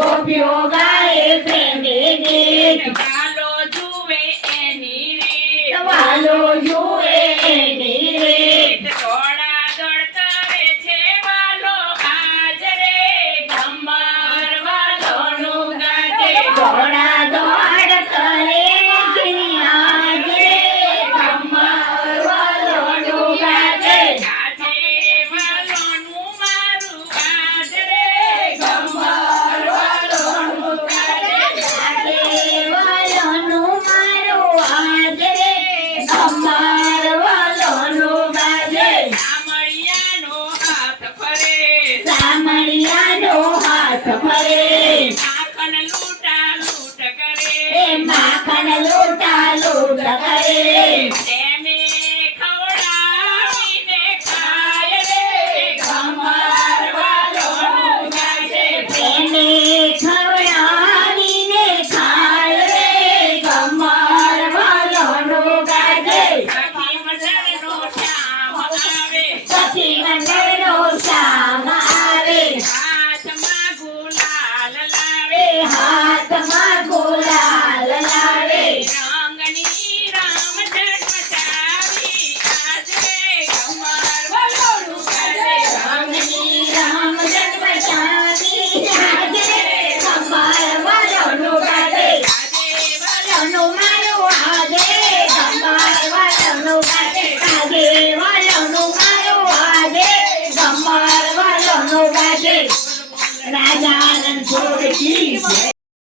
ગોપીઓ ગાય પ્રેમી ગીત વાલો જુએ એની રીત વાલો જુએ એની રીત દોડા દોડ કરે છે વાલો આજ રે ગમર વાલોનું ગાજે દોડા દોડ કરે છે આજ રે ગમર વાલોનું ગાજે ગાજે વાલોનું મારું આજ રે ગમર વાલોનું ગાજે ગાજે વાલોનું મારું આજ રે ગમર વાલોનું ગાજે સામળિયાનો હાથ ફરે સામળિયાનો હાથ ફરે માખણ લૂંટા લૂંટ કરે એ માખણ લૂંટા લૂંટ કરે તેને ખવડાવીને ખાય રે ગમર વાલોનું ગાજે તેને ખવડાવીને ખાય રે ગમર વાલોનું ગાજે સખી મંડળનો શ્યામ આવે સખી મંડળનો શ્યામ આવે હાથમાં ગુલાલ એ લાવે હાથમાં ગુલાલ લાવે રંગની રામઝટ મચાવી આજ રે ગમર વાલોનું ગાજે રંગની રામઝટ મચાવી આજે ગમર વાલોનું ગાજે ગાજે વાલોનું મારું આજે ગમર વાલોનું ગાજે આજે વાલોનું મારું આજે ગમર વાલોનું ગાજે રાજા રણછોડજી